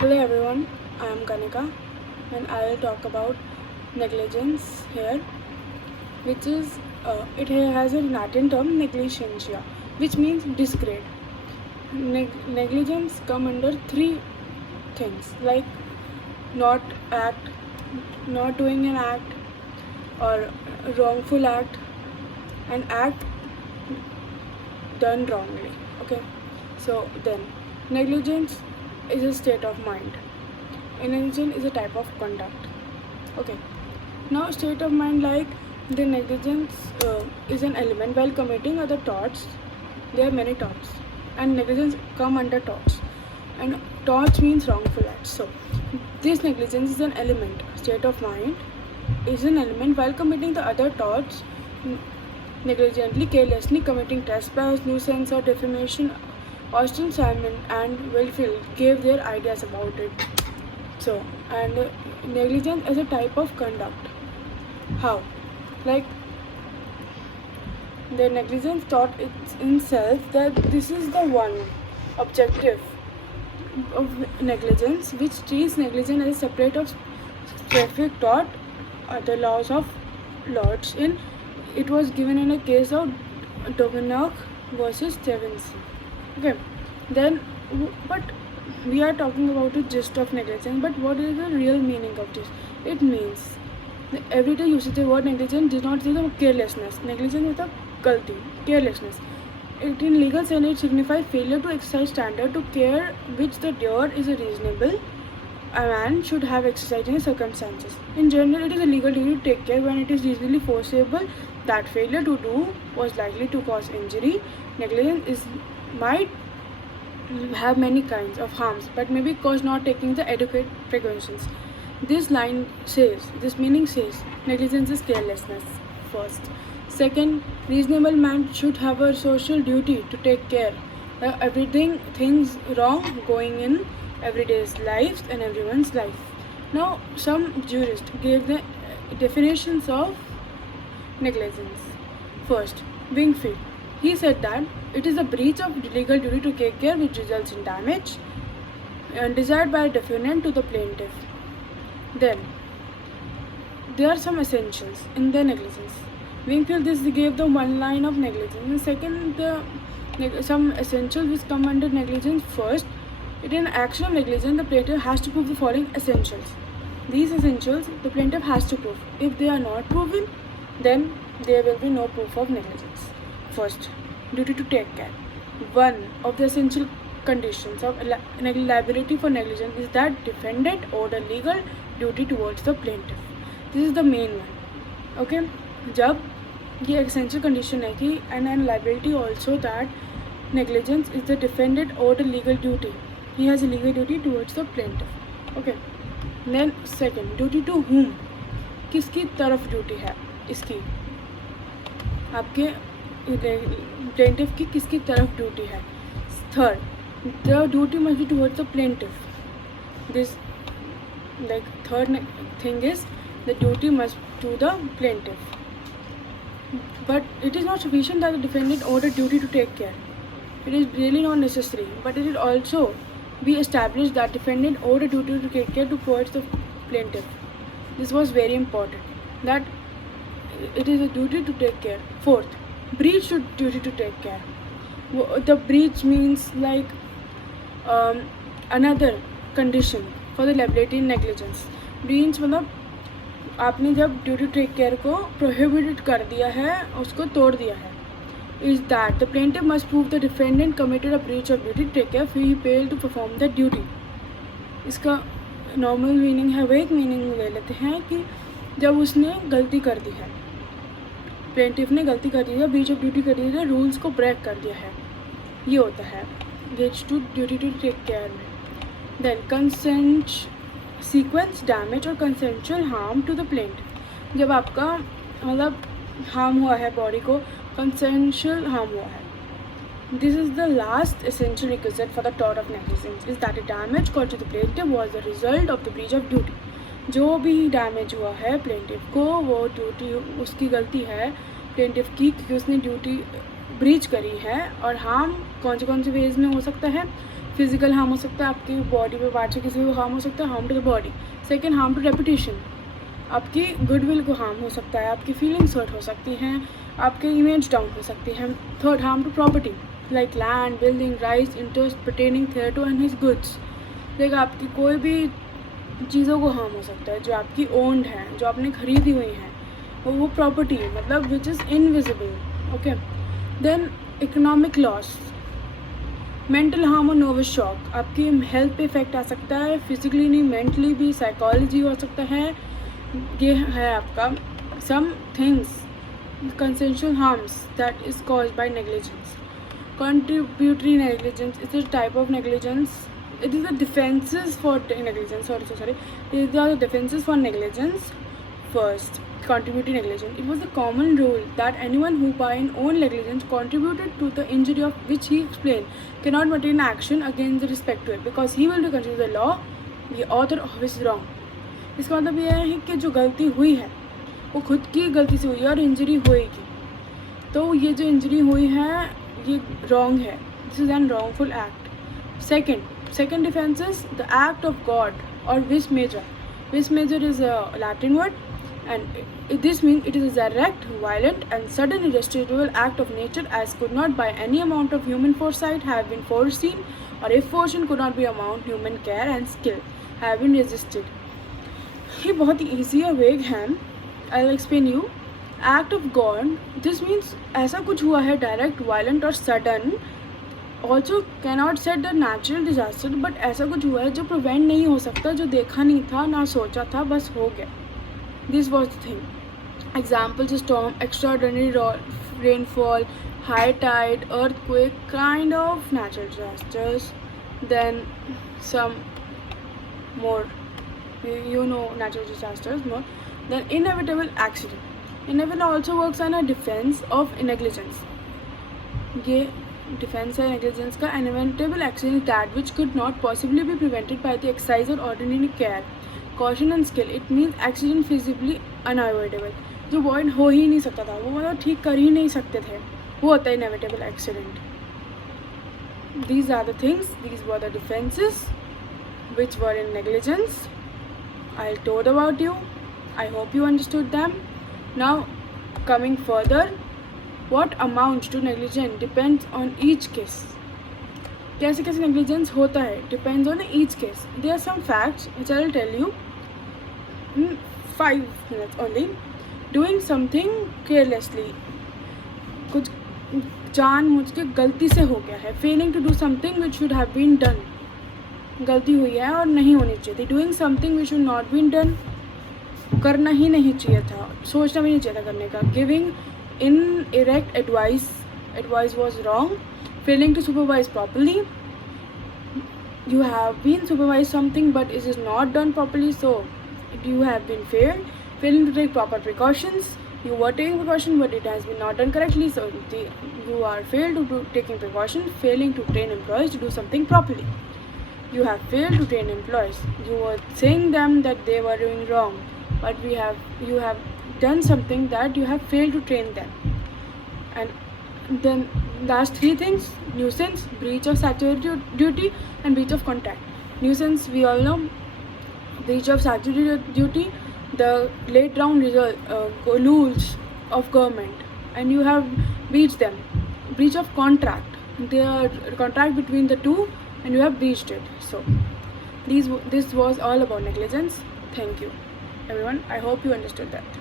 Hello everyone, I am Kanika and I will talk about negligence here, which is it has a Latin term negligentia, which means disgrade. Negligence come under three things like not act, not doing an act, or wrongful act, and act done wrongly. Okay, so then negligence is a state of mind. Negligence is a type of conduct. Okay, now state of mind, like the negligence is an element while committing other torts. There are many torts, and negligence come under torts, and torts means wrongful acts. So this negligence is an element. State of mind is an element while committing the other torts, negligently, carelessly committing trespass, nuisance, or defamation. Austin Simon and Wilfield gave their ideas about it. So, and negligence is a type of conduct. How? Like the negligence thought in self that this is the one objective of negligence, which treats negligence as separate of specific tort the laws of Lords. In it was given in a case of Dovenach versus Stevens. Okay, then but we are talking about the gist of negligence, but what is the real meaning of this? It means the everyday usage the word negligence does not say the carelessness. Negligence is a galti, carelessness. It in legal sense it signifies failure to exercise standard to care which the due is a reasonable a man should have exercised in circumstances. In general, it is a legal duty to take care when it is reasonably foreseeable that failure to do was likely to cause injury. Negligence is might have many kinds of harms, but may be caused not taking the adequate precautions. This meaning says, negligence is carelessness, first. Second, reasonable man should have a social duty to take care everything things wrong going in everyday's lives and everyone's life. Now, some jurists gave the definitions of negligence. First, Wingfield. He said that it is a breach of legal duty to take care which results in damage and desired by a defendant to the plaintiff. Then, there are some essentials in the negligence. Wingfield this gave the one line of negligence. And second, some essentials which come under negligence. First, in an action of negligence, the plaintiff has to prove the following essentials. These essentials the plaintiff has to prove. If they are not proven, then there will be no proof of negligence. First, duty to take care. One of the essential conditions of liability for negligence is that defendant owed a legal duty towards the plaintiff. This is the main one. Okay, जब ये essential condition है कि and liability also that negligence is the defendant owed a legal duty. He has a legal duty towards the plaintiff. Okay. Then second, duty to whom? किसकी तरफ duty है इसकी? आपके plaintiff की किसकी तरफ ड्यूटी है? Third, the duty must be towards the plaintiff. This third thing is the duty must to the plaintiff. But it is not sufficient that the defendant owed a duty to take care. It is really not necessary. But it is also be established that defendant owed a duty to take care towards the plaintiff. This was very important. That it is a duty to take care. Fourth, breach to duty to take care. The breach means like another condition for the liability in negligence. Breach मतलब आपने जब duty take care को prohibited कर दिया है, उसको तोड़ दिया है. Is that the plaintiff must prove the defendant committed a breach of duty to take care if he failed to perform the duty. इसका नॉर्मल मीनिंग है, वेग मीनिंग ले लेते हैं कि जब उसने गलती कर दी है, प्लेंटिफ ने गलती कर दी है, ब्रीच ऑफ ड्यूटी कर दी है, रूल्स को ब्रेक कर दिया है, ये होता है breach to duty to take care में. देन कंसेंट सीक्वेंस डैमेज और consensual harm to the plaintiff. जब आपका मतलब हार्म हुआ है बॉडी को, कंसेंचुअल हार्म हुआ है. This is the last essential requisite for the tort of negligence is that the damage caused to the plaintiff was the result of the breach of duty. जो भी damage हुआ है plaintiff को, वो duty उसकी गलती है प्लेंटिफ की, क्योंकि उसने ड्यूटी ब्रीच करी है. और हार्म कौन से वेज में हो सकता है? फिजिकल हार्म हो सकता है, आपकी बॉडी पे पार्ट से किसी को हार्म हो सकता है, harm to the body. Second, harm to reputation, आपकी गुडविल को हार्म हो सकता है, आपकी फीलिंग्स हर्ट हो सकती हैं, आपके इमेज डाउन हो सकती है. Third, harm to property like land, building, rights, interest pertaining theatre and his goods. Like आपकी कोई भी चीज़ों को हार्म हो सकता है जो आपकी ओन्ड है, जो आपने खरीदी हुई हैं, वो प्रॉपर्टी है, मतलब which is invisible. Okay. Then economic loss, mental harm और नर्वस शॉक, आपकी हेल्थ पे इफेक्ट आ सकता है, फिजिकली नहीं, मेंटली भी, साइकोलॉजी हो सकता है. ये है आपका some things, consensual harms that is caused by negligence. Contributory negligence is a type of negligence. It is the defenses for negligence. Sorry. These are the defenses for negligence. First, contributory negligence. It was a common rule that anyone who by an own negligence contributed to the injury of which he explained cannot maintain action against the respect to it because he will consider the law the author of his wrong. इसका मतलब यह है कि जो गलती हुई है वो खुद की गलती से हुई है और इंजरी होएगी, तो ये जो इंजरी हुई है ये रॉन्ग है. This is an wrongful act. Second defence is the act of God और vis major. Vis major is a Latin word and this means it is a direct, violent and sudden irretrievable act of nature as could not by any amount of human foresight have been foreseen, or if foreseen could not be amount human care and skill have been resisted. ये बहुत ही easy और वेग है. I'll explain you. Act of God, this means ऐसा कुछ हुआ है direct, violent और sudden. Also cannot set the natural disaster, but ऐसा कुछ हुआ है जो प्रिवेंट नहीं हो सकता, जो देखा नहीं था ना सोचा था, बस हो गया. This was the thing. Examples storm, extraordinary rainfall, high tide, earthquake, kind of natural disasters. Then some more, you know, natural disasters more. Then inevitable accident. Inevitable also works on a defense of negligence. ये defense है negligence का. Inevitable accident that which could not possibly be prevented by the exercise or ordinary care, caution and skill. It means accident feasibly unavoidable, जो avoid हो ही नहीं सकता था, वो मतलब ठीक कर ही नहीं सकते थे, वो होता है inevitable accident. These are the things, these were the defenses which were in negligence. I told about you. I hope you understood them. Now coming further, what amounts to negligence depends on each case. कैसे कैसे negligence होता है depends on each case. There are some facts which I will tell you in 5 minutes only. Doing something carelessly, कुछ जानबूझ के गलती से हो गया है. Failing to do something which should have been done, गलती हुई है और नहीं होनी चाहिए थी. Doing something which should not been done, करना ही नहीं चाहिए था, सोचना भी नहीं चाहिए था करने का. Giving incorrect advice was wrong. Failing to supervise properly, you have been supervise something but it is not done properly, so you have been failed. Failing to take proper precautions, you were taking precaution but it has been not done correctly, so you are failed to taking precautions. Failing to train employees to do something properly, you have failed to train employees. You were saying them that they were doing wrong, but you have done something that you have failed to train them. And then last 3 things: nuisance, breach of statutory duty and breach of contract. Nuisance, we all know, breach of statutory duty, the laid down rules of government and you have breached them. Breach of contract, the contract between the two and you have breached it. So this was all about negligence. Thank you everyone, I hope you understood that.